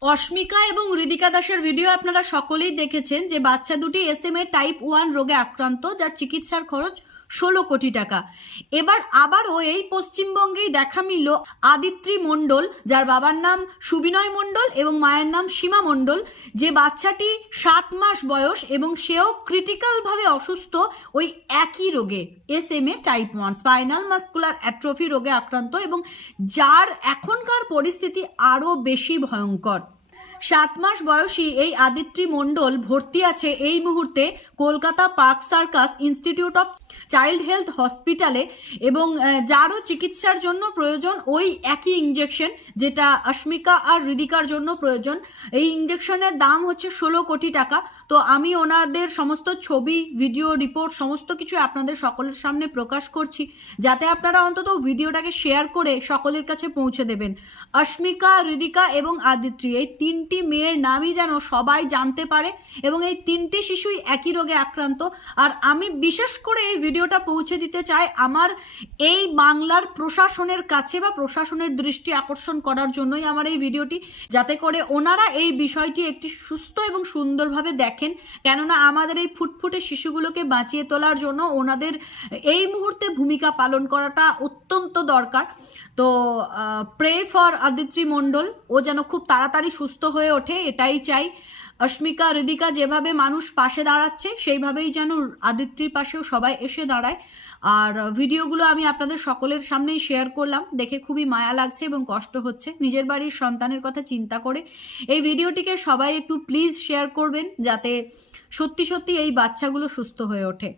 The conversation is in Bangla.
অস্মিকা এবং হৃদিকা দাসের ভিডিও আপনারা সকলেই দেখেছেন যে বাচ্চা দুটি SMA টাইপ 1 রোগে আক্রান্ত, যার চিকিৎসার খরচ 16 কোটি টাকা। এবার আবারও এই পশ্চিমবঙ্গেই দেখা মিলল আদিত্রি মণ্ডল, যার বাবার নাম সুবিনয় মণ্ডল এবং মায়ের নাম সীমা মণ্ডল, যে বাচ্চাটি 7 মাস বয়স এবং সেও ক্রিটিক্যালভাবে অসুস্থ ওই একই রোগে SMA type 1 spinal muscular atrophy রোগে আক্রান্ত, এবং যার এখনকার পরিস্থিতি আরও বেশি ভয়ঙ্কর। 7 মাস বয়সী এই আদিত্রি মণ্ডল ভর্তি আছে এই মুহূর্তে Kolkata park circus institute of child health হসপিটালে, এবং যারও চিকিৎসার জন্য প্রয়োজন ওই একই ইঞ্জেকশন যেটা অস্মিকা আর হৃদিকার জন্য প্রয়োজন। এই ইঞ্জেকশনের দাম হচ্ছে 16 কোটি টাকা। তো আমি ওনাদের সমস্ত ছবি, ভিডিও, রিপোর্ট সমস্ত কিছু আপনাদের সকলের সামনে প্রকাশ করছি, যাতে আপনারা অন্তত ভিডিওটাকে শেয়ার করে সকলের কাছে পৌঁছে দেবেন। অস্মিকা, হৃদিকা এবং আদিত্রি, এই তিনটি মেয়ের নামই যেন সবাই জানতে পারে, এবং এই তিনটি শিশুই একই রোগে আক্রান্ত। আর আমি বিশেষ করে এই ভিডিওটা পৌঁছে দিতে চাই আমার এই বাংলার প্রশাসনের কাছে, বা প্রশাসনের দৃষ্টি আকর্ষণ করার জন্যই আমার এই ভিডিওটি, যাতে করে ওনারা এই বিষয়টি একটি সুস্থ এবং সুন্দরভাবে দেখেন। কেননা আমাদের এই ফুটফুটে শিশুগুলোকে বাঁচিয়ে তোলার জন্য ওনাদের এই মুহূর্তে ভূমিকা পালন করাটা অত্যন্ত দরকার। তো প্রে ফর আদিত্রি মণ্ডল, ও যেন খুব তাড়াতাড়ি সুস্থ হয়ে ওঠে, এটাই চাই। অস্মিকা, হৃদিকা যেভাবে মানুষ পাশে দাঁড়াচ্ছে সেইভাবেই যেন আদিত্রির পাশেও সবাই এসে দাঁড়ায়। আর ভিডিওগুলো আমি আপনাদের সকলের সামনেই শেয়ার করলাম, দেখে খুবই মায়া লাগছে এবং কষ্ট হচ্ছে নিজের বাড়ির সন্তানের কথা চিন্তা করে। এই ভিডিওটিকে সবাই একটু প্লিজ শেয়ার করবেন, যাতে সত্যি সত্যি এই বাচ্চাগুলো সুস্থ হয়ে ওঠে।